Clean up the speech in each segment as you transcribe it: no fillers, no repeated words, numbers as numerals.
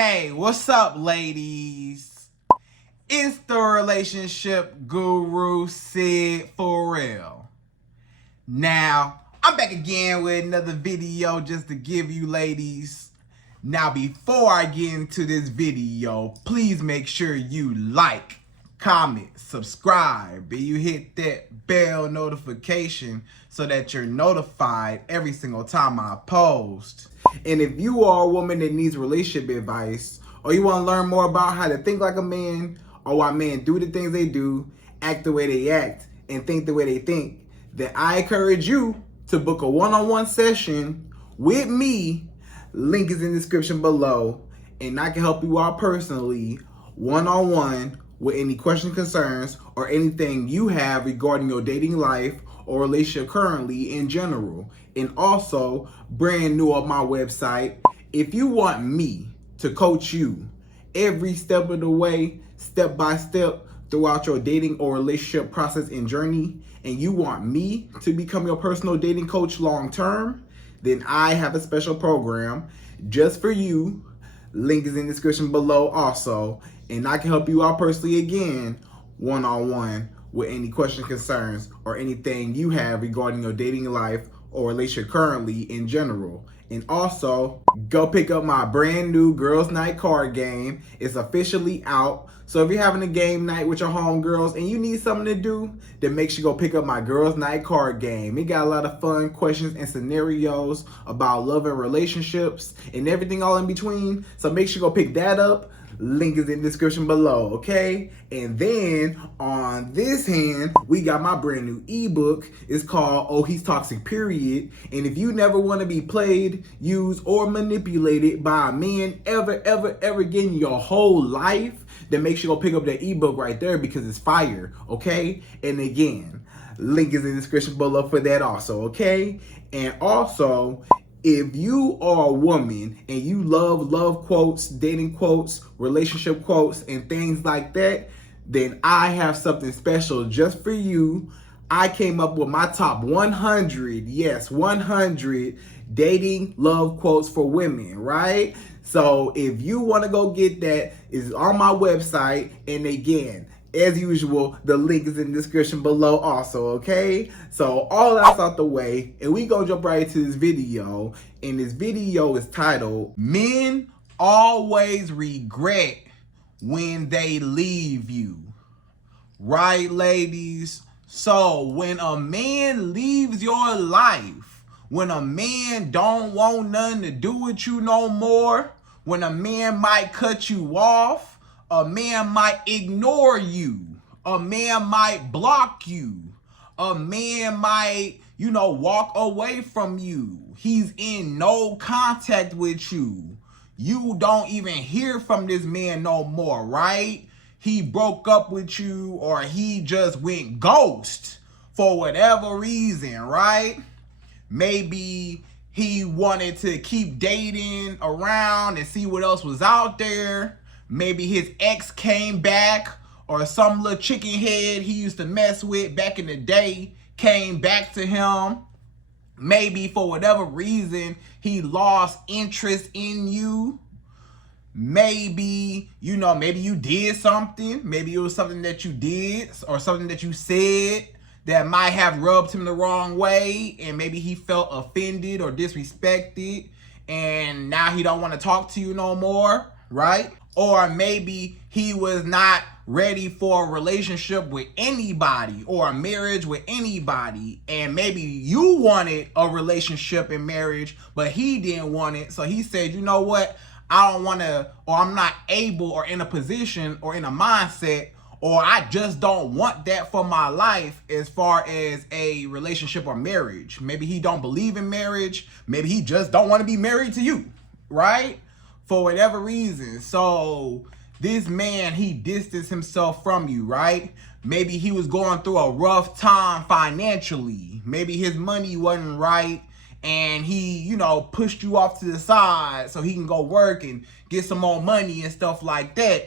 Hey, what's up, ladies? It's the relationship guru, Sydd Ferrell. Now, I'm back again with another video just to give you ladies. Now, before I get into this video, please make sure you like, comment, subscribe, and you hit that bell notification so that you're notified every single time I post. And if you are a woman that needs relationship advice, or you want to learn more about how to think like a man, or why men do the things they do, act the way they act, and think the way they think, then I encourage you to book a one-on-one session with me. Link is in the description below, and I can help you out personally, one-on-one, with any questions, concerns, or anything you have regarding your dating life or relationship currently in general. And also, brand new on my website, if you want me to coach you every step of the way, step by step, throughout your dating or relationship process and journey, and you want me to become your personal dating coach long term, then I have a special program just for you. Link is in the description below also, and I can help you out personally again, one-on-one, with any questions, concerns, or anything you have regarding your dating life or relationship currently in general. And also, go pick up my brand new Girls Night card game. It's officially out. So if you're having a game night with your homegirls and you need something to do, then make sure you go pick up my Girls Night card game. It got a lot of fun questions and scenarios about love and relationships and everything all in between. So make sure you go pick that up. Link is in the description below, okay? And then on this hand, we got my brand new ebook. It's called Oh He's Toxic Period. And if you never want to be played, used, or manipulated by a man ever again in your whole life, then make sure you go pick up that ebook right there because it's fire, okay? And again, link is in the description below for that also, okay? And also, if you are a woman and you love quotes, dating quotes, relationship quotes, and things like that, then I have something special just for you. I came up with my top 100, yes, 100 dating love quotes for women, right? So if you want to go get that, it's on my website. And again, as usual, the link is in the description below also, okay? So all that's out the way, and we gonna jump right into this video. And this video is titled, Men Always Regret When They Leave You. Right, ladies? So when a man leaves your life, when a man don't want nothing to do with you no more, when a man might cut you off, a man might ignore you, a man might block you, a man might, walk away from you. He's in no contact with you. You don't even hear from this man no more, right? He broke up with you, or he just went ghost for whatever reason, right? Maybe he wanted to keep dating around and see what else was out there. Maybe his ex came back, or some little chicken head he used to mess with back in the day came back to him. Maybe for whatever reason, he lost interest in you. Maybe, maybe you did something. Maybe it was something that you did or something that you said that might have rubbed him the wrong way, and maybe he felt offended or disrespected, and now he don't want to talk to you no more, right? Or maybe he was not ready for a relationship with anybody or a marriage with anybody, and maybe you wanted a relationship and marriage, but he didn't want it. So he said, you know what? I don't want to, or I'm not able, or in a position, or in a mindset, or I just don't want that for my life as far as a relationship or marriage. Maybe he don't believe in marriage. Maybe he just don't want to be married to you, right? For whatever reason. So this man, he distanced himself from you, right? Maybe he was going through a rough time financially. Maybe his money wasn't right, and he, pushed you off to the side so he can go work and get some more money and stuff like that.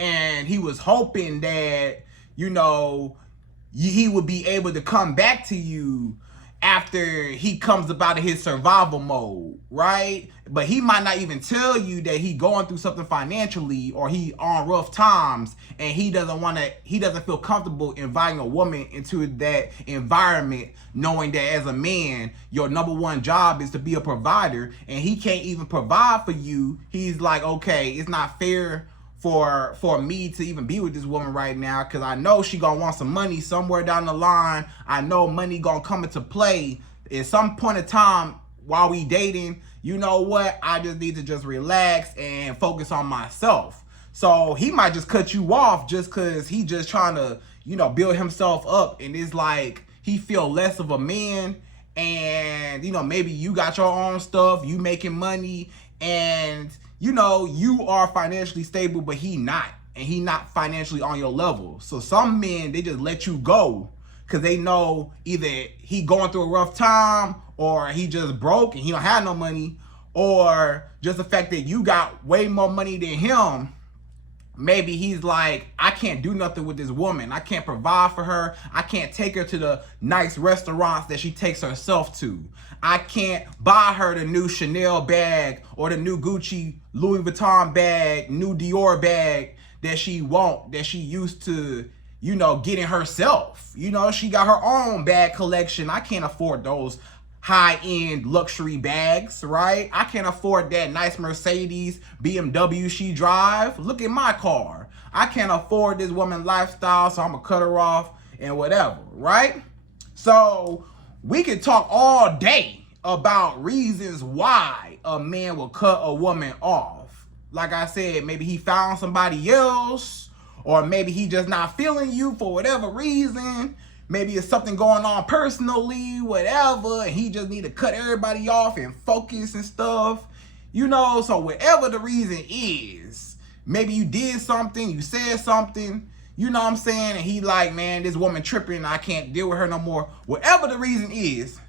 And he was hoping that, he would be able to come back to you after he comes up out of his survival mode, right? But he might not even tell you that he going through something financially or he on rough times, and he doesn't feel comfortable inviting a woman into that environment, knowing that as a man, your number one job is to be a provider, and he can't even provide for you. He's like, okay, it's not fair for me to even be with this woman right now, because I know she gonna want some money somewhere down the line. I know money gonna come into play at some point in time while we dating. You know what? I just need to just relax and focus on myself. So he might just cut you off just because he just trying to, build himself up, and it's like he feel less of a man. And maybe you got your own stuff, you making money, and you are financially stable, but he not. And he not financially on your level. So some men, they just let you go because they know either he going through a rough time, or he just broke and he don't have no money, or just the fact that you got way more money than him. Maybe he's like, I can't do nothing with this woman. I can't provide for her. I can't take her to the nice restaurants that she takes herself to. I can't buy her the new Chanel bag or the new Gucci Louis Vuitton bag, new Dior bag that she used to, getting herself. She got her own bag collection. I can't afford those high-end luxury bags, right? I can't afford that nice Mercedes BMW she drive. Look at my car. I can't afford this woman lifestyle, so I'm gonna cut her off and whatever, right? So we could talk all day about reasons why a man will cut a woman off. Like I said, maybe he found somebody else, or maybe he just not feeling you for whatever reason. Maybe it's something going on personally, whatever, and he just need to cut everybody off and focus and stuff. So whatever the reason is, maybe you did something, you said something, you know what I'm saying, and he like, man, this woman tripping, I can't deal with her no more. Whatever the reason is,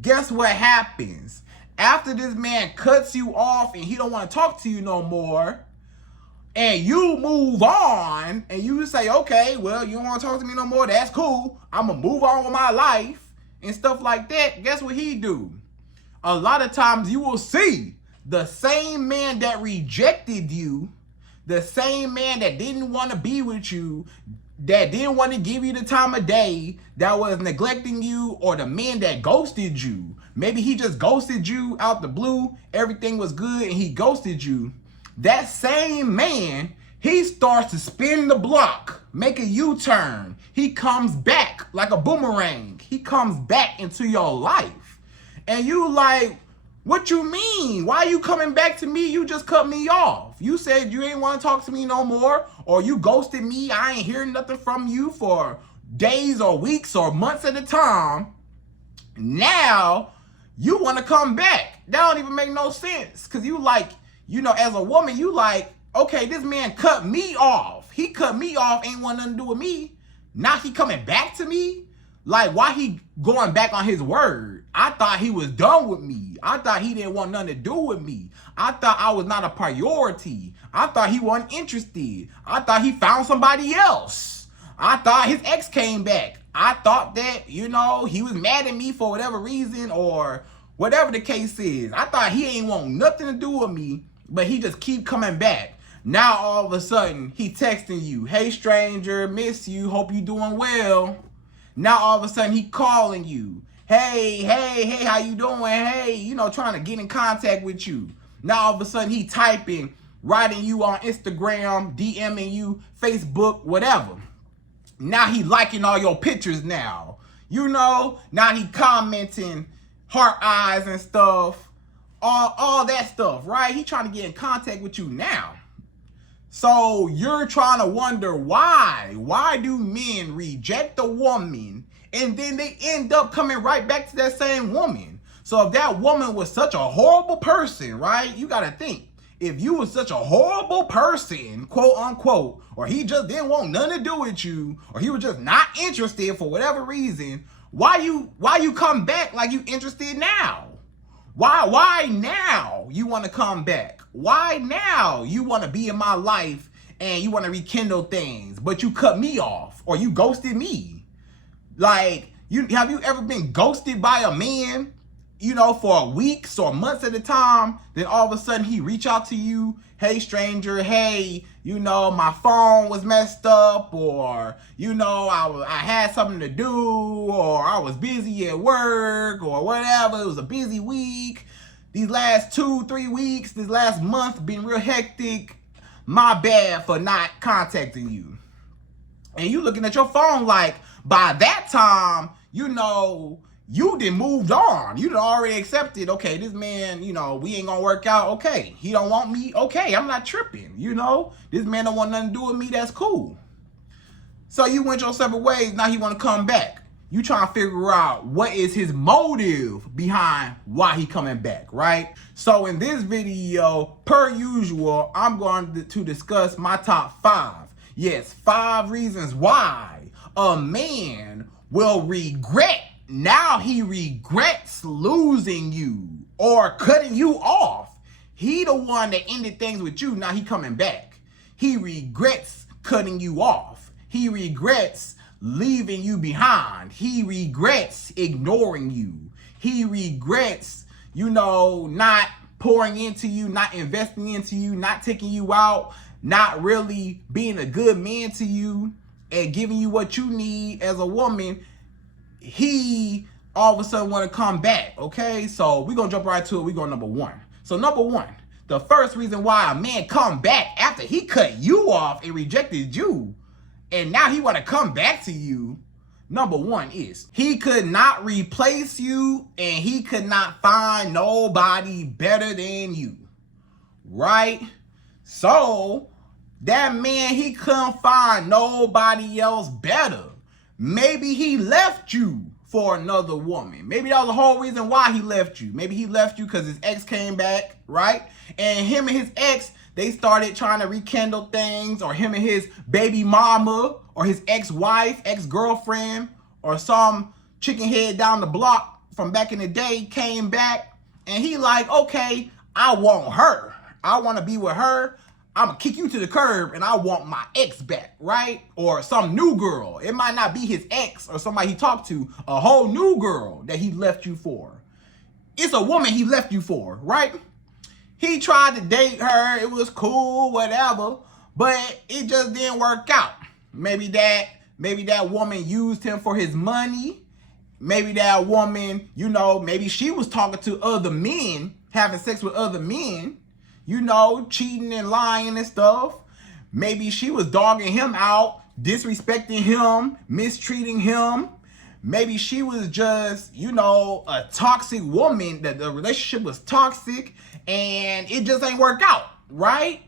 guess what happens? After this man cuts you off and he don't want to talk to you no more, and you move on, and you say, okay, well, you don't want to talk to me no more, that's cool, I'm going to move on with my life, and stuff like that, guess what he do? A lot of times you will see the same man that rejected you, the same man that didn't want to be with you, that didn't want to give you the time of day, that was neglecting you, or the man that ghosted you. Maybe he just ghosted you out the blue, everything was good, and he ghosted you. That same man, he starts to spin the block, make a U-turn. He comes back like a boomerang. He comes back into your life. And you like, what you mean? Why you coming back to me? You just cut me off. You said you ain't want to talk to me no more, or you ghosted me. I ain't hearing nothing from you for days or weeks or months at a time. Now, you want to come back. That don't even make no sense. Because you like, as a woman, you like, okay, this man cut me off. He cut me off, ain't want nothing to do with me. Now he coming back to me? Like, why he going back on his word? I thought he was done with me. I thought he didn't want nothing to do with me. I thought I was not a priority. I thought he wasn't interested. I thought he found somebody else. I thought his ex came back. I thought that, he was mad at me for whatever reason, or whatever the case is. I thought he ain't want nothing to do with me, but he just keep coming back. Now all of a sudden, he texting you, hey stranger, miss you, hope you doing well. Now all of a sudden, he calling you, hey, how you doing? Hey, trying to get in contact with you. Now all of a sudden, he typing, writing you on Instagram, DMing you, Facebook, whatever. Now he liking all your pictures now. Now he commenting, heart eyes and stuff. All that stuff, right? He trying to get in contact with you now. So you're trying to wonder why. Why do men reject a woman and then they end up coming right back to that same woman? So if that woman was such a horrible person, right? You got to think, if you was such a horrible person, quote unquote, or he just didn't want nothing to do with you, or he was just not interested for whatever reason, why you come back like you interested now? Why now you want to come back? Why now you want to be in my life and you want to rekindle things, but you cut me off or you ghosted me? Like, Have you ever been ghosted by a man, for weeks or months at a time? Then all of a sudden he reach out to you, hey stranger, hey, my phone was messed up, or I had something to do, or I was busy at work, or whatever. It was a busy week. These last 2-3 weeks, this last month been real hectic. My bad for not contacting you. And you looking at your phone like, by that time, you done moved on. You done already accepted, okay, this man, we ain't gonna work out. Okay, he don't want me. Okay, I'm not tripping. This man don't want nothing to do with me. That's cool. So you went your separate ways. Now he want to come back. You trying to figure out what is his motive behind why he coming back, right? So in this video, per usual, I'm going to discuss my top 5. Yes, 5 reasons why a man will regret. Now he regrets losing you or cutting you off. He the one that ended things with you. Now he coming back. He regrets cutting you off. He regrets leaving you behind. He regrets ignoring you. He regrets, not pouring into you, not investing into you, not taking you out, not really being a good man to you and giving you what you need as a woman. He all of a sudden want to come back, okay? So we're going to jump right to it. We're going number 1. So number 1, the first reason why a man come back after he cut you off and rejected you, and now he want to come back to you, number 1 is he could not replace you and he could not find nobody better than you, right? So that man, he couldn't find nobody else better. Maybe he left you for another woman. Maybe that was the whole reason why he left you. Maybe he left you because his ex came back, right? And him and his ex, they started trying to rekindle things, or him and his baby mama, or his ex-wife, ex-girlfriend, or some chicken head down the block from back in the day came back, and he like, okay, I want her. I want to be with her. I'm going to kick you to the curb, and I want my ex back, right? Or some new girl. It might not be his ex or somebody he talked to, a whole new girl that he left you for. It's a woman he left you for, right? He tried to date her. It was cool, whatever, but it just didn't work out. Maybe that woman used him for his money. Maybe that woman, maybe she was talking to other men, having sex with other men, cheating and lying and stuff. Maybe she was dogging him out, disrespecting him, mistreating him. Maybe she was just, a toxic woman, that the relationship was toxic and it just ain't work out, right?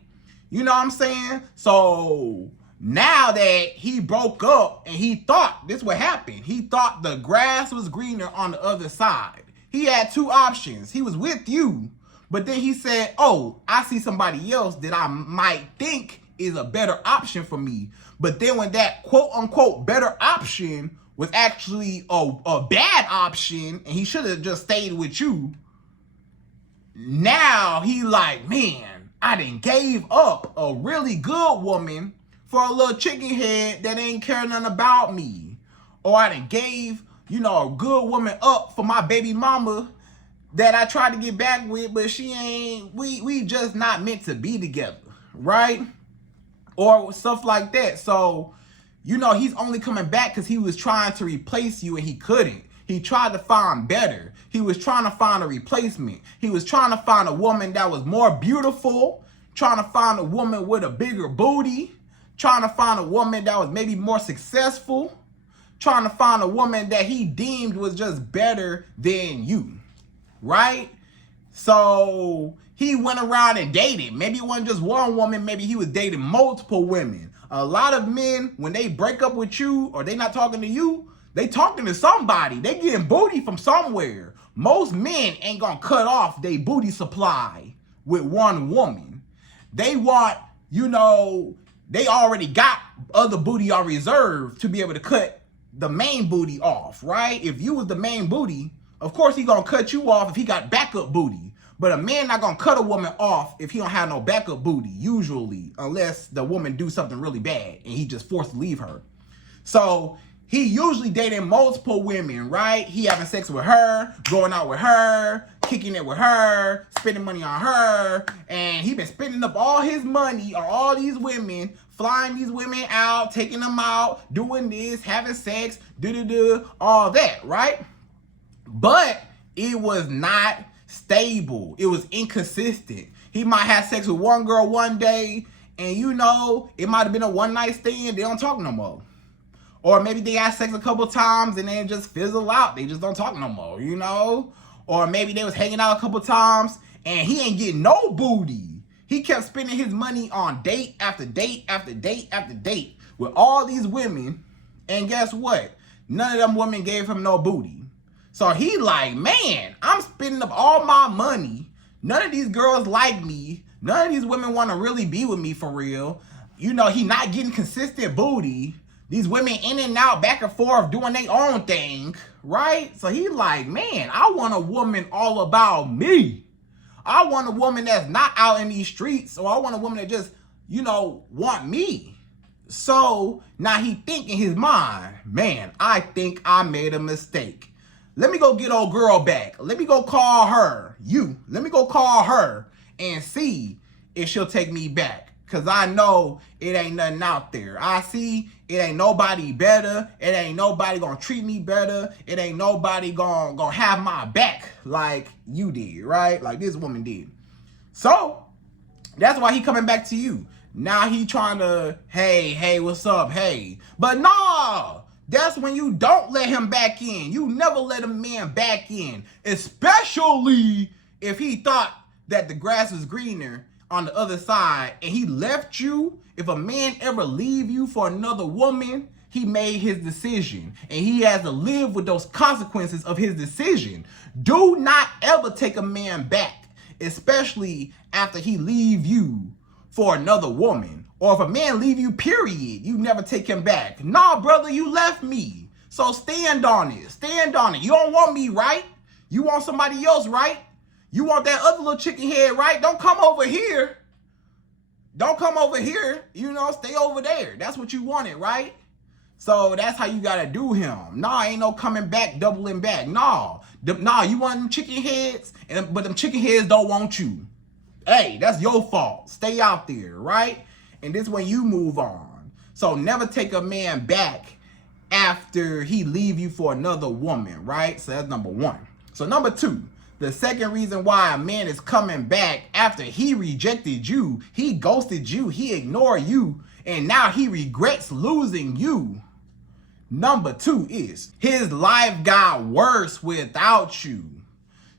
You know what I'm saying? So now that he broke up and he thought this would happen, he thought the grass was greener on the other side. He had 2 options. He was with you, but then he said, oh, I see somebody else that I might think is a better option for me. But then when that quote unquote better option was actually a bad option and he should have just stayed with you, now he like, man, I done gave up a really good woman for a little chicken head that ain't care nothing about me. Or I done gave, a good woman up for my baby mama that I tried to get back with, but she ain't, we just not meant to be together, right? Or stuff like that. So, he's only coming back because he was trying to replace you and he couldn't. He tried to find better. He was trying to find a replacement. He was trying to find a woman that was more beautiful, trying to find a woman with a bigger booty, trying to find a woman that was maybe more successful, trying to find a woman that he deemed was just better than you, right? So he went around and dated. Maybe it wasn't just one woman. Maybe he was dating multiple women. A lot of men, when they break up with you or they not talking to you, they talking to somebody. They getting booty from somewhere. Most men ain't gonna cut off their booty supply with one woman. They want, they already got other booty on reserve to be able to cut the main booty off, right? If you was the main booty, of course he gonna cut you off if he got backup booty. But a man not gonna cut a woman off if he don't have no backup booty, usually, unless the woman do something really bad and he just forced to leave her. So he usually dating multiple women, right? He having sex with her, going out with her, kicking it with her, spending money on her, and he been spending up all his money on all these women, flying these women out, taking them out, doing this, having sex, all that, right? But it was not stable. It was inconsistent. He might have sex with one girl one day, and you know, it might have been a one-night stand. They don't talk no more. Or maybe they had sex a couple times and then just fizzle out. They just don't talk no more, you know? Or maybe they was hanging out a couple times and he ain't getting no booty. He kept spending his money on date after date after date after date with all these women. And guess what? None of them women gave him no booty. So he like, man, I'm spending up all my money. None of these girls like me. None of these women want to really be with me for real. You know, he not getting consistent booty. These women in and out, back and forth, doing their own thing, right? So he like, man, I want a woman all about me. I want a woman that's not out in these streets, or I want a woman that just, you know, want me. So now he think in his mind, man, I think I made a mistake. Let me go get old girl back. Let me go call her. Let me go call her and see if she'll take me back. Cause I know it ain't nothing out there. I see it ain't nobody better. It ain't nobody gonna treat me better. It ain't nobody gonna have my back like you did, right? Like this woman did. So that's why he coming back to you. Now he trying to, hey, what's up? Hey. But nah, that's when you don't let him back in. You never let a man back in. Especially if he thought that the grass was greener on the other side and he left you. If a man ever leave you for another woman, he made his decision and he has to live with those consequences of his decision. Do not ever take a man back, especially after he leave you for another woman. Or if a man leave you, period, you never take him back. Nah, brother, you left me. So stand on it. Stand on it. You don't want me, right? You want somebody else, right? You want that other little chicken head, right? Don't come over here. Don't come over here. You know, stay over there. That's what you wanted, right? So that's how you got to do him. Nah, ain't no coming back, doubling back. Nah, you want them chicken heads, but them chicken heads don't want you. Hey, that's your fault. Stay out there, right? And this when you move on. So never take a man back after he leave you for another woman, right? So that's number one. So number two. The second reason why a man is coming back after he rejected you, he ghosted you, he ignored you, and now he regrets losing you. Number two is his life got worse without you.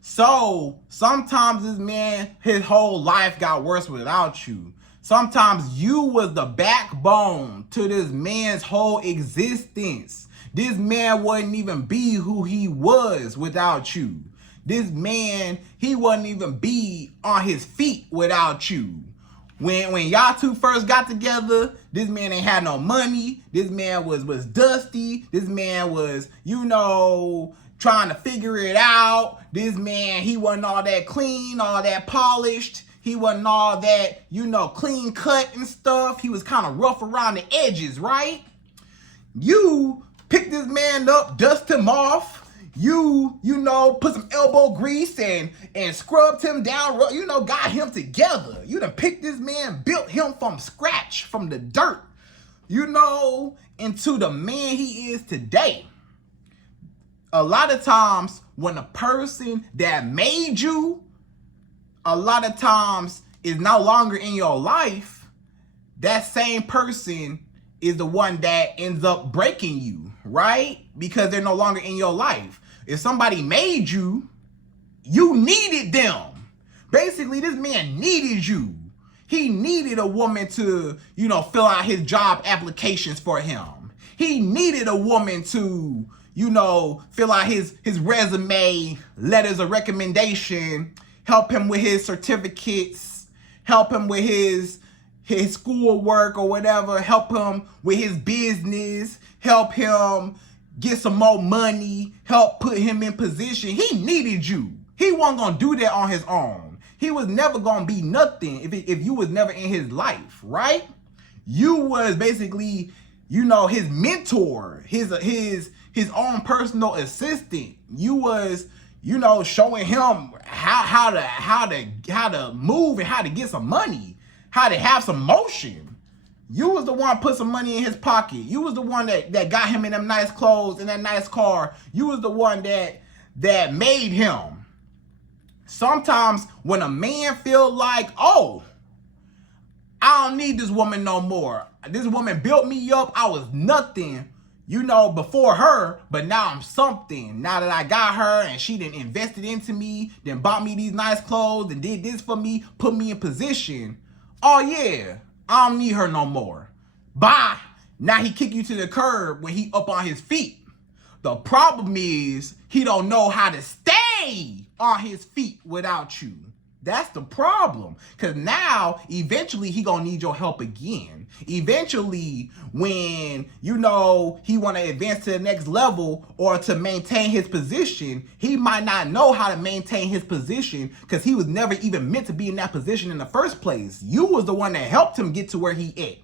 So sometimes this man, his whole life got worse without you. Sometimes you was the backbone to this man's whole existence. This man wouldn't even be who he was without you. This man, he wouldn't even be on his feet without you. When y'all two first got together, this man ain't had no money. This man was dusty. This man was, you know, trying to figure it out. This man, he wasn't all that clean, all that polished. He wasn't all that, you know, clean cut and stuff. He was kind of rough around the edges, right? You picked this man up, dust him off. You know, put some elbow grease and scrubbed him down, you know, got him together. You done picked this man, built him from scratch, from the dirt, you know, into the man he is today. A lot of times when a person that made you, a lot of times is no longer in your life, that same person is the one that ends up breaking you, right? Because they're no longer in your life. If somebody made you, you needed them. Basically, this man needed you. He needed a woman to, you know, fill out his job applications for him. He needed a woman to, you know, fill out his resume, letters of recommendation, help him with his certificates, help him with his schoolwork or whatever, help him with his business, help him get some more money, help put him in position. He needed you. He wasn't gonna do that on his own. He was never gonna be nothing if you was never in his life, right? You was basically you know, his mentor, his own personal assistant. You was, you know, showing him how to move and how to get some money, how to have some motion. You was the one put some money in his pocket. You was the one that got him in them nice clothes and that nice car. You was the one that made him. Sometimes when a man feel like, oh, I don't need this woman no more. This woman built me up. I was nothing, you know, before her, but now I'm something. Now that I got her and she done invested into me, then bought me these nice clothes and did this for me, put me in position. Oh yeah, I don't need her no more. Bye. Now he kick you to the curb when he up on his feet. The problem is he don't know how to stay on his feet without you. That's the problem. Because now, eventually, he gonna need your help again. Eventually, when, you know, he want to advance to the next level or to maintain his position, he might not know how to maintain his position because he was never even meant to be in that position in the first place. You was the one that helped him get to where he at.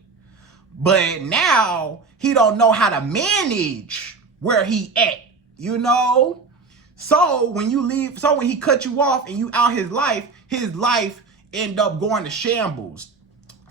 But now, he don't know how to manage where he at, you know? So when you leave, so when he cut you off and you out his life end up going to shambles.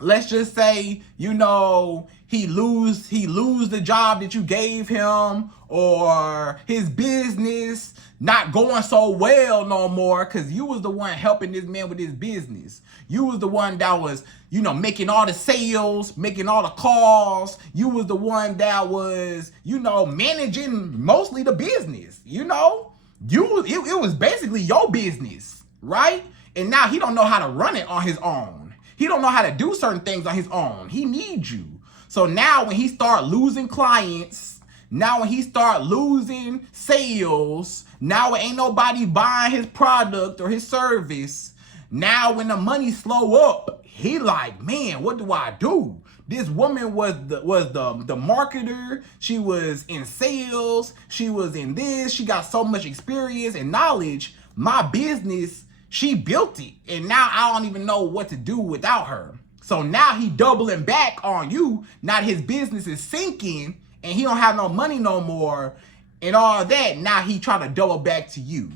Let's just say, you know, he lose the job that you gave him, or his business not going so well no more because you was the one helping this man with his business. You was the one that was, you know, making all the sales, making all the calls. You was the one that was, you know, managing mostly the business, you know? It was basically your business, right? And now he don't know how to run it on his own. He don't know how to do certain things on his own. He needs you. So now when he start losing clients, now when he start losing sales, now ain't nobody buying his product or his service, now when the money slow up, he like, man, what do I do? This woman was the marketer. She was in sales. She was in this. She got so much experience and knowledge. My business, she built it. And now I don't even know what to do without her. So now he doubling back on you. Now his business is sinking and he don't have no money no more and all that. Now he trying to double back to you.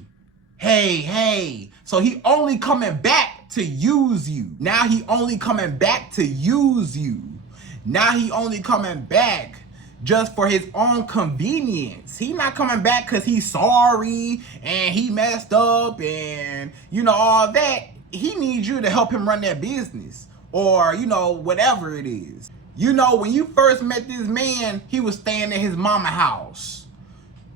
Hey. So he only coming back to use you. Now he only coming back to use you. Now he only coming back just for his own convenience. He not coming back because he's sorry and he messed up and, you know, all that. He needs you to help him run that business or, you know, whatever it is. You know, when you first met this man, he was staying at his mama's house.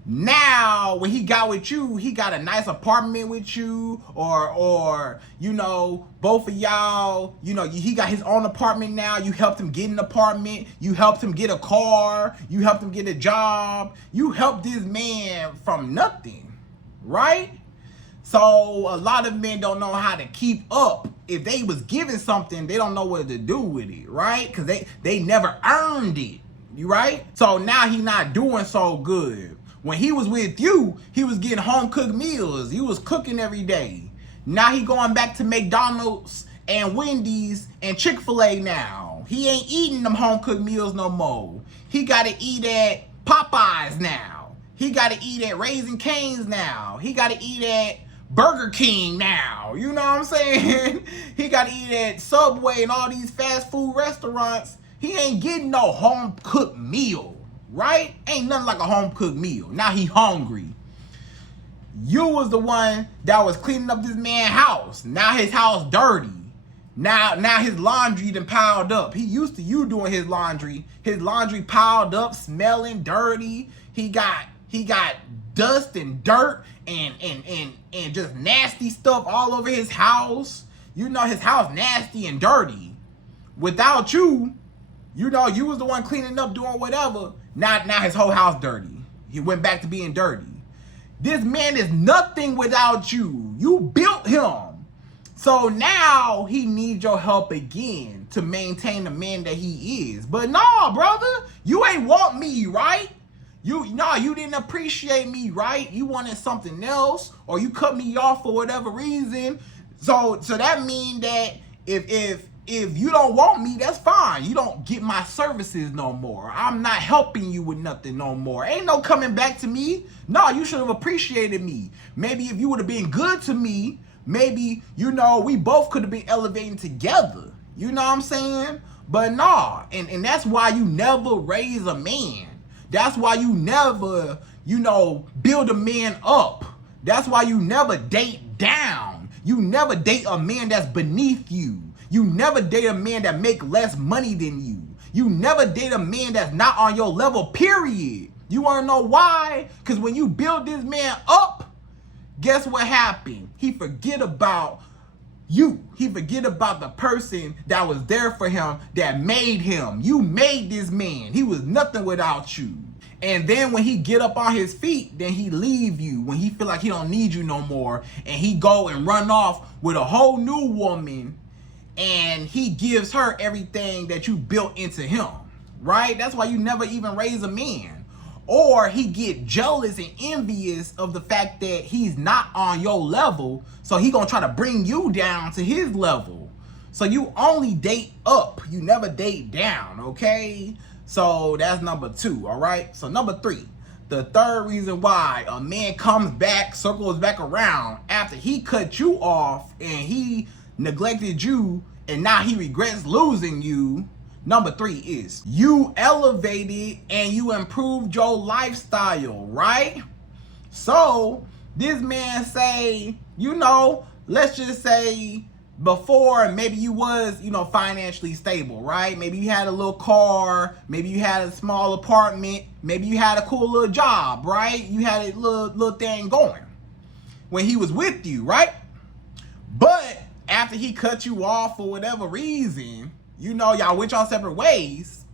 Now, when he got with you, he got a nice apartment with you, or you know, both of y'all, you know, he got his own apartment now. You helped him get an apartment. You helped him get a car. You helped him get a job. You helped this man from nothing, right? So a lot of men don't know how to keep up. If they was given something, they don't know what to do with it, right? Because they never earned it, right? So now he not doing so good. When he was with you, he was getting home-cooked meals. He was cooking every day. Now he going back to McDonald's and Wendy's and Chick-fil-A now. He ain't eating them home-cooked meals no more. He got to eat at Popeyes now. He got to eat at Raising Cane's now. He got to eat at Burger King now. You know what I'm saying? He got to eat at Subway and all these fast food restaurants. He ain't getting no home-cooked meal. Right? Ain't nothing like a home-cooked meal. Now he hungry. You was the one that was cleaning up this man's house. Now his house dirty. Now his laundry done piled up. He used to you doing his laundry. His laundry piled up, smelling dirty. He got dust and dirt and just nasty stuff all over his house. You know his house nasty and dirty. Without you, you know, you was the one cleaning up, doing whatever. Now his whole house dirty. He went back to being dirty. This man is nothing without you. You built him. So now he needs your help again to maintain the man that he is. But no, brother, you ain't want me, right? You didn't appreciate me, right? You wanted something else, or you cut me off for whatever reason. So that means that if if you don't want me, that's fine. You don't get my services no more. I'm not helping you with nothing no more. Ain't no coming back to me. No, you should have appreciated me. Maybe if you would have been good to me, maybe, you know, we both could have been elevating together. You know what I'm saying? But nah, and that's why you never raise a man. That's why you never, you know, build a man up. That's why you never date down. You never date a man that's beneath you. You never date a man that make less money than you. You never date a man that's not on your level, period. You want to know why? Because when you build this man up, guess what happened? He forget about you. He forget about the person that was there for him, that made him. You made this man. He was nothing without you. And then when he get up on his feet, then he leave you when he feel like he don't need you no more, and he go and run off with a whole new woman, and he gives her everything that you built into him, right? That's why you never even raise a man. Or he get jealous and envious of the fact that he's not on your level, so he gonna try to bring you down to his level. So you only date up, you never date down, okay? So that's number 2, all right? So number 3, the third reason why a man comes back, circles back around after he cut you off and he neglected you and now he regrets losing you. Number 3 is you elevated and you improved your lifestyle, right? So this man say, you know, let's just say before maybe you was, you know, financially stable, right? Maybe you had a little car, maybe you had a small apartment, maybe you had a cool little job, right? You had a little thing going when he was with you, right? But after he cut you off for whatever reason, you know, y'all went y'all separate ways,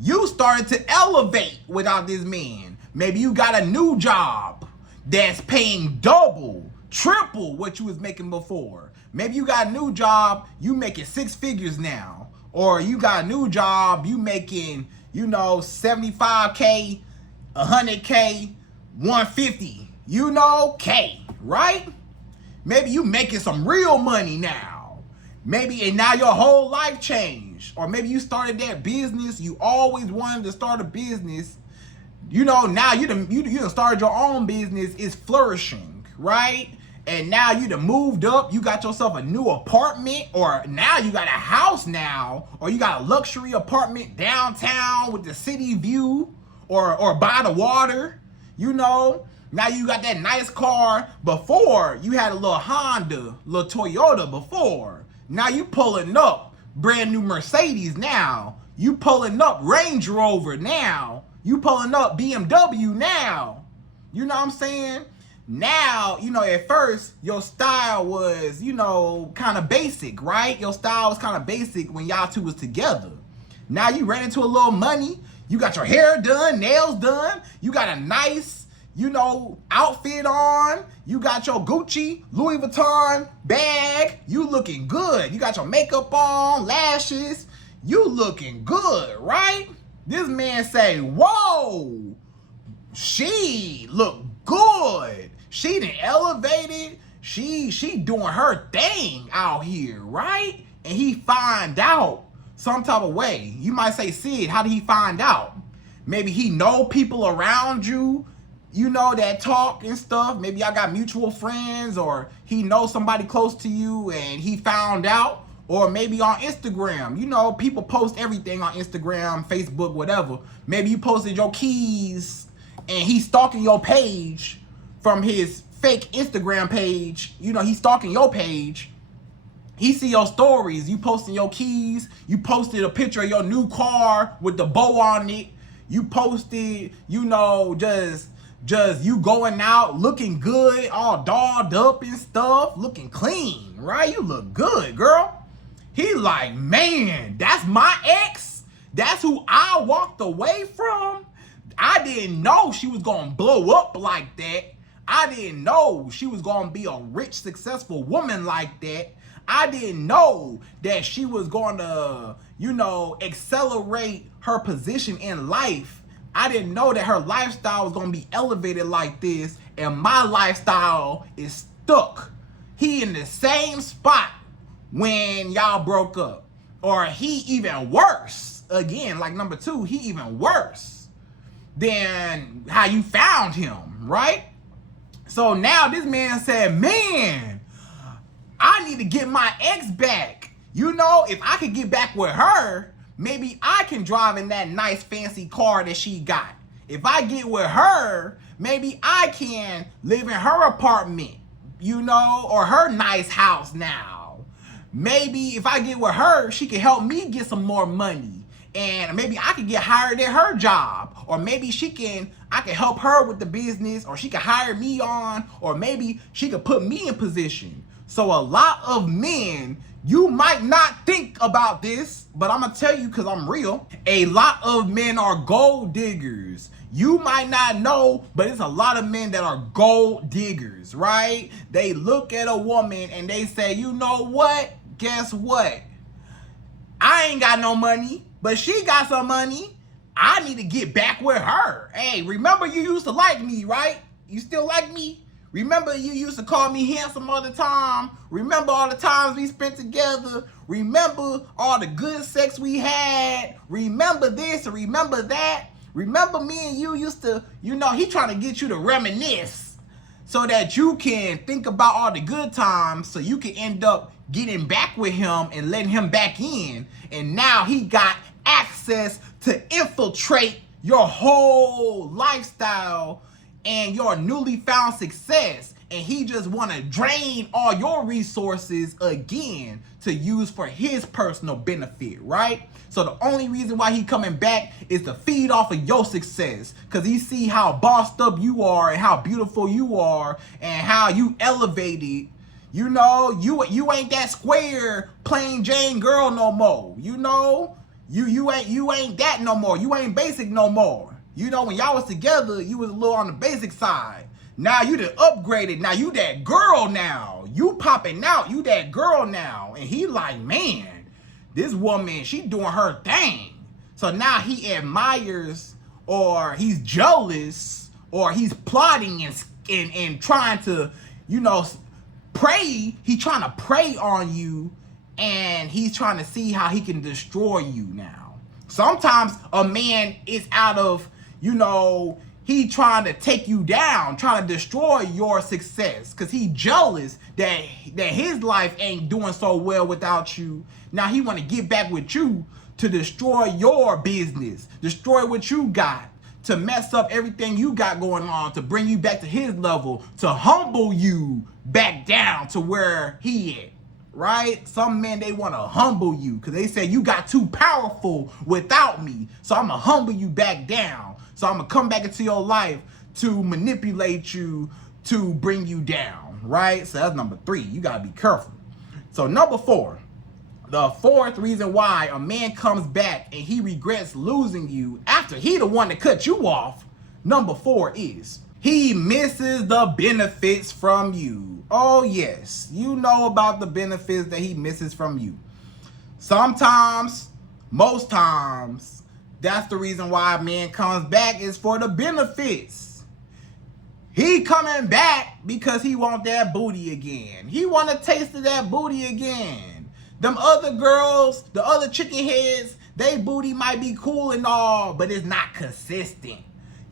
you started to elevate without this man. Maybe you got a new job that's paying double, triple what you was making before. Maybe you got a new job, you making 6 figures now. Or you got a new job, you making, you know, 75K, 100K, 150, you know, K, right? Maybe you making some real money now. Maybe, and now your whole life changed. Or maybe you started that business, you always wanted to start a business. You know, now you done started your own business, it's flourishing, right? And now you done moved up, you got yourself a new apartment, or now you got a house now, or you got a luxury apartment downtown with the city view, or by the water, you know. Now you got that nice car. Before, you had a little Honda, little Toyota before. Now you pulling up brand new Mercedes now. You pulling up Range Rover now. You pulling up BMW now. You know what I'm saying? Now, you know, at first, your style was, you know, kind of basic, right? Your style was kind of basic when y'all two was together. Now you ran into a little money. You got your hair done, nails done. You got a nice, you know, outfit on. You got your Gucci, Louis Vuitton bag. You looking good. You got your makeup on, lashes. You looking good, right? This man say, whoa, she look good. She done elevated. She doing her thing out here, right? And he find out some type of way. You might say, Sid, how did he find out? Maybe he know people around you, you know, that talk and stuff. Maybe y'all got mutual friends, or he knows somebody close to you and he found out. Or maybe on Instagram, you know, people post everything on Instagram, Facebook, whatever. Maybe you posted your keys and he's stalking your page from his fake Instagram page. You know, he's stalking your page. He see your stories. You posting your keys. You posted a picture of your new car with the bow on it. You posted, you know, just you going out looking good, all dolled up and stuff, looking clean, right? You look good, girl. He like, man, that's my ex. That's who I walked away from. I didn't know she was gonna blow up like that. I didn't know she was gonna be a rich, successful woman like that. I didn't know that she was gonna, you know, accelerate her position in life. I didn't know that her lifestyle was gonna be elevated like this, and my lifestyle is stuck. He in the same spot when y'all broke up. or he even worse. Again, like number 2, he even worse than how you found him, right? So now this man said, man, I need to get my ex back. You know, if I could get back with her, maybe I can drive in that nice fancy car that she got. If I get with her, maybe I can live in her apartment, you know, or her nice house now. Maybe if I get with her, she can help me get some more money. And maybe I could get hired at her job. Or maybe I can help her with the business, or she can hire me on, or maybe she could put me in position. So a lot of men, you might not think about this, but I'm gonna tell you because I'm real. A lot of men are gold diggers. You might not know, but it's a lot of men that are gold diggers, right? They look at a woman and they say, you know what? Guess what? I ain't got no money, but she got some money. I need to get back with her. Hey, remember you used to like me, right? You still like me? Remember you used to call me handsome all the time? Remember all the times we spent together? Remember all the good sex we had? Remember this and remember that? Remember me and you used to, you know, he trying to get you to reminisce so that you can think about all the good times so you can end up getting back with him and letting him back in. And now he got access to infiltrate your whole lifestyle and your newly found success, and he just want to drain all your resources again to use for his personal benefit, right? So the only reason why he coming back is to feed off of your success, because he see how bossed up you are and how beautiful you are and how you elevated. You know, you ain't that square plain Jane girl no more. You know, you ain't that no more. You ain't basic no more. You know, when y'all was together, you was a little on the basic side. Now you done upgraded. Now you that girl now. You popping out. You that girl now. And he like, man, this woman, she doing her thing. So now he admires, or he's jealous, or he's plotting and trying to, you know, prey. He trying to prey on you, and he's trying to see how he can destroy you now. Sometimes a man is out of, you know, he trying to take you down, trying to destroy your success, because he jealous that his life ain't doing so well without you. Now he want to get back with you to destroy your business, destroy what you got, to mess up everything you got going on, to bring you back to his level, to humble you back down to where he at. Right? Some men, they want to humble you because they say you got too powerful without me. So I'm going to humble you back down. So I'm going to come back into your life to manipulate you, to bring you down. Right? So that's number 3. You got to be careful. So number 4, the 4th reason why a man comes back and he regrets losing you after he the one that cut you off. Number 4 is he misses the benefits from you. Oh yes, you know about the benefits that he misses from you. Sometimes, most times, that's the reason why a man comes back, is for the benefits. He coming back because he want that booty again. He want a taste of that booty again. Them other girls, the other chicken heads, they booty might be cool and all, but it's not consistent.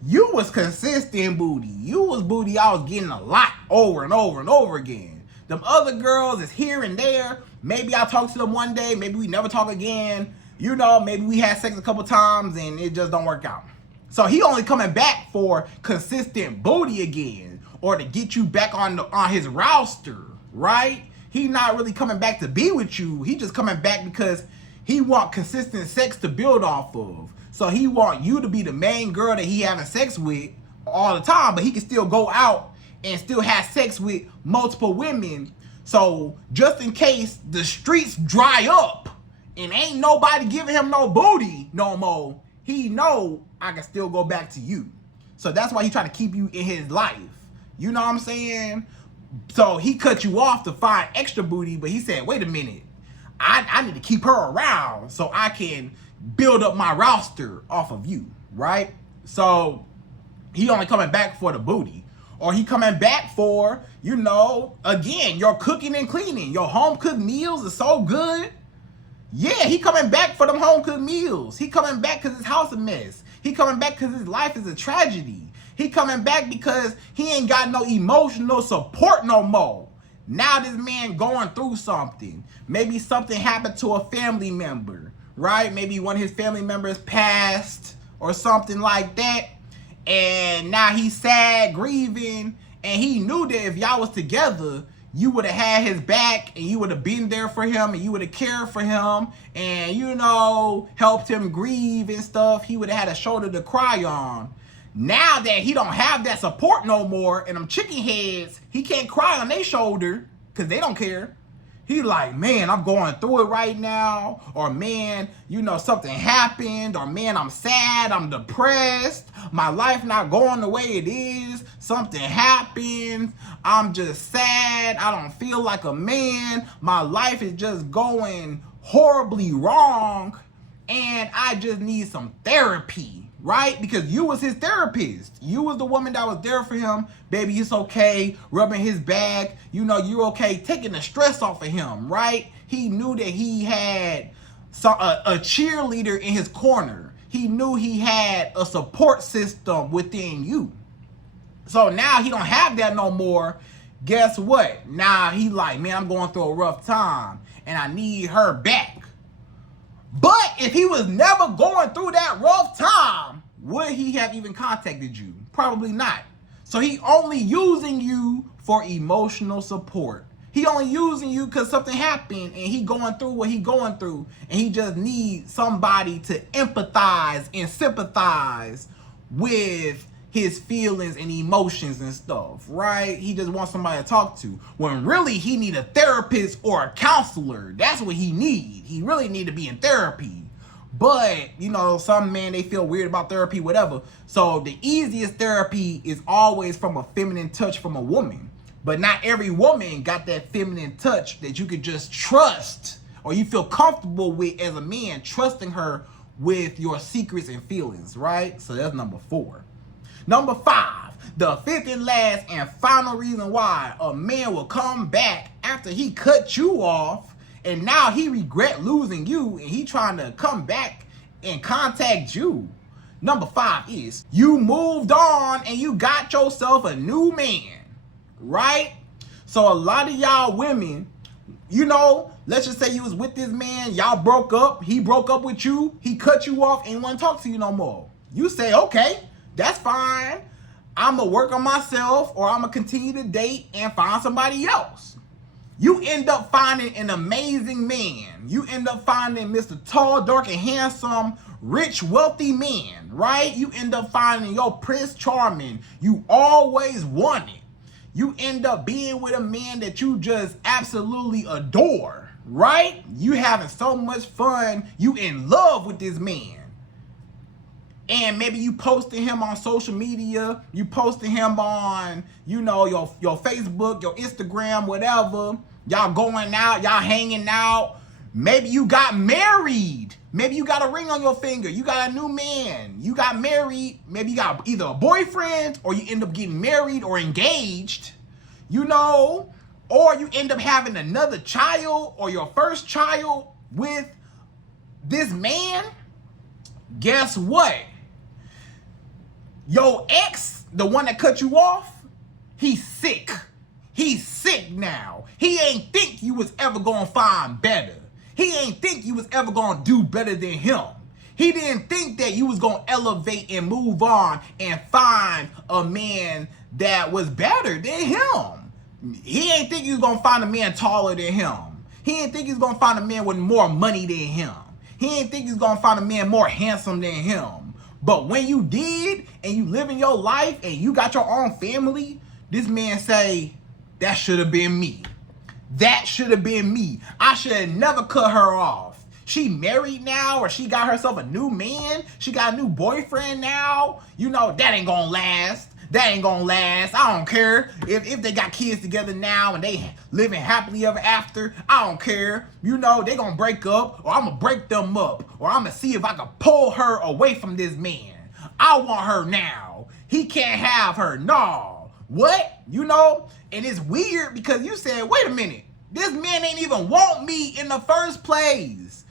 You was consistent booty. You was booty I was getting a lot over and over and over again. Them other girls is here and there. Maybe I talk to them one day. Maybe we never talk again. You know, maybe we had sex a couple times and it just don't work out. So he only coming back for consistent booty again, or to get you back on his roster, right? He not really coming back to be with you. He just coming back because he want consistent sex to build off of. So he want you to be the main girl that he having sex with all the time, but he can still go out and still have sex with multiple women. So just in case the streets dry up and ain't nobody giving him no booty no more, he know I can still go back to you. So that's why he trying to keep you in his life. You know what I'm saying? So he cut you off to find extra booty, but he said, wait a minute, I need to keep her around so I can build up my roster off of you, right? So he only coming back for the booty, or he coming back for, you know, again, your cooking and cleaning. Your home cooked meals are so good. Yeah, he coming back for them home cooked meals. He coming back because his house a mess. He coming back because his life is a tragedy. He coming back because he ain't got no emotional support no more. Now this man going through something. Maybe something happened to a family member, right? Maybe one of his family members passed or something like that. And now he's sad, grieving, and he knew that if y'all was together, you would have had his back and you would have been there for him and you would have cared for him and, you know, helped him grieve and stuff. He would have had a shoulder to cry on. Now that he don't have that support no more and them chicken heads, he can't cry on their shoulder because they don't care. He like, man, I'm going through it right now. Or man, you know, something happened. Or man, I'm sad, I'm depressed. My life not going the way it is. Something happened. I'm just sad. I don't feel like a man. My life is just going horribly wrong. And I just need some therapy. Right? Because you was his therapist. You was the woman that was there for him. Baby, it's okay. Rubbing his back. You know, you're okay. Taking the stress off of him, right? He knew that he had a cheerleader in his corner. He knew he had a support system within you. So now he don't have that no more. Guess what? Now he like, man, I'm going through a rough time. And I need her back. But if he was never going through that rough time, would he have even contacted you? Probably not. So he only using you for emotional support. He only using you because something happened and he going through what he going through. And he just needs somebody to empathize and sympathize with his feelings and emotions and stuff, right? He just wants somebody to talk to. When really he need a therapist or a counselor. That's what he need. He really need to be in therapy. But, you know, some men, they feel weird about therapy, whatever. So the easiest therapy is always from a feminine touch from a woman. But not every woman got that feminine touch that you could just trust or you feel comfortable with as a man, trusting her with your secrets and feelings, right? So that's number 4. Number 5, the fifth and last and final reason why a man will come back after he cut you off and now he regret losing you and he trying to come back and contact you. Number 5 is you moved on and you got yourself a new man, right? So a lot of y'all women, you know, let's just say you was with this man, y'all broke up, he broke up with you, he cut you off and won't talk to you no more. You say, okay, that's fine. I'm going to work on myself or I'm going to continue to date and find somebody else. You end up finding an amazing man. You end up finding Mr. Tall, dark, and handsome, rich, wealthy man, right? You end up finding your Prince Charming you always wanted. You end up being with a man that you just absolutely adore, right? You having so much fun. You in love with this man. And maybe you posting him on social media, you posting him on, you know, your Facebook, your Instagram, whatever. Y'all going out, y'all hanging out. Maybe you got married. Maybe you got a ring on your finger. You got a new man. You got married. Maybe you got either a boyfriend or you end up getting married or engaged, you know, or you end up having another child or your first child with this man. Guess what? Your ex, the one that cut you off, he's sick. He's sick now. He ain't think you was ever gonna find better. He ain't think you was ever gonna do better than him. He didn't think that you was gonna elevate and move on and find a man that was better than him. He ain't think you was gonna find a man taller than him. He ain't think he was gonna find a man with more money than him. He ain't think he was gonna find a man more handsome than him. But when you did, and you living your life, and you got your own family, this man say, that should have been me. That should have been me. I should have never cut her off. She married now, or she got herself a new man. She got a new boyfriend now. You know, that ain't gonna last. That ain't gonna last. I don't care if they got kids together now and they living happily ever after. I don't care. You know, they gonna break up, or I'm gonna break them up, or I'm gonna see if I can pull her away from this man. I want her now. He can't have her. No. What? You know? And it's weird because you said, wait a minute. This man ain't even want me in the first place.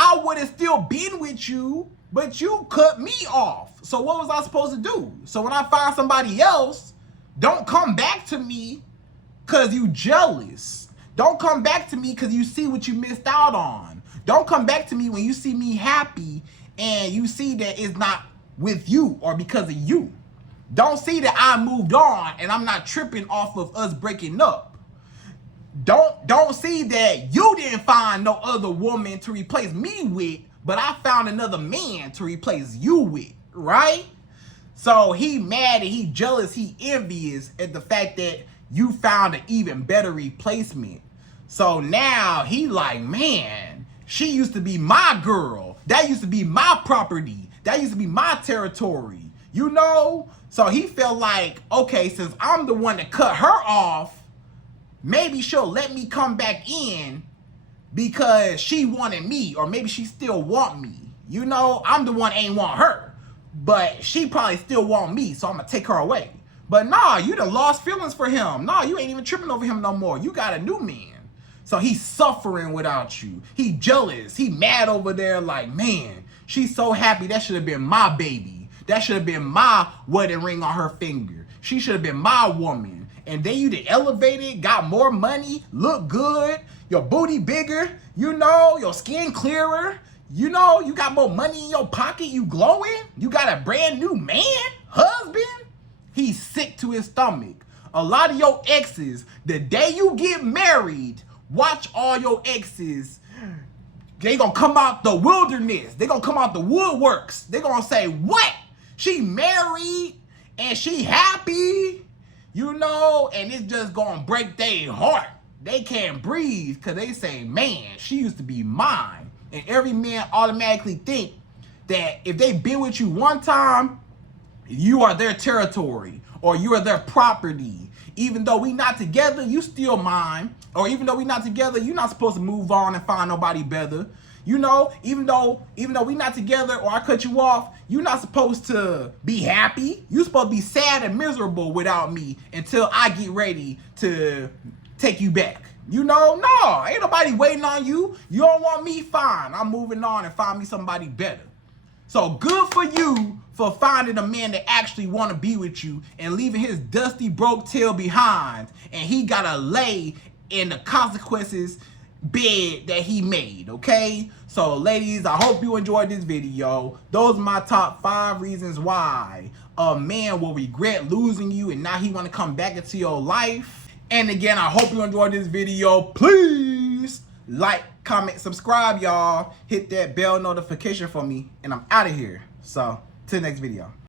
I would have still been with you, but you cut me off. So what was I supposed to do? So when I find somebody else, don't come back to me because you jealous. Don't come back to me because you see what you missed out on. Don't come back to me when you see me happy and you see that it's not with you or because of you. Don't see that I moved on and I'm not tripping off of us breaking up. Don't see that you didn't find no other woman to replace me with, but I found another man to replace you with, right? So he mad and he jealous, he envious at the fact that you found an even better replacement. So now he like, man, she used to be my girl. That used to be my property. That used to be my territory, you know? So he felt like, okay, since I'm the one that cut her off, maybe she'll let me come back in because she wanted me, or maybe she still want me. You know, I'm the one ain't want her, but she probably still want me, so I'm gonna take her away. But nah, you done lost feelings for him. Nah, you ain't even tripping over him no more. You got a new man. So he's suffering without you. He jealous. He mad over there like, man, she's so happy. That should have been my baby. That should have been my wedding ring on her finger. She should have been my woman. And then you done elevated, got more money, look good, your booty bigger, you know, your skin clearer, you know, you got more money in your pocket, you glowing, you got a brand new man, husband. He's sick to his stomach. A lot of your exes, the day you get married, watch all your exes. They gonna come out the wilderness. They gonna come out the woodworks. They gonna say, what? She married and she happy, you know, and it's just gonna break their heart. They can't breathe because they say, man, she used to be mine. And every man automatically think that if they been with you one time, you are their territory or you are their property. Even though we not together, you still mine. Or even though we not together, you're not supposed to move on and find nobody better. You know, even though we not together or I cut you off, you're not supposed to be happy. You're supposed to be sad and miserable without me until I get ready to take you back. You know, no, ain't nobody waiting on you. You don't want me, fine. I'm moving on and find me somebody better. So good for you for finding a man that actually want to be with you and leaving his dusty broke tail behind. And he got to lay in the consequences bed that he made, okay? So ladies, I hope you enjoyed this video. Those are my top 5 reasons why a man will regret losing you and now he want to come back into your life. And again, I hope you enjoyed this video. Please like, comment, subscribe, y'all. Hit that bell notification for me and I'm out of here. So till the next video.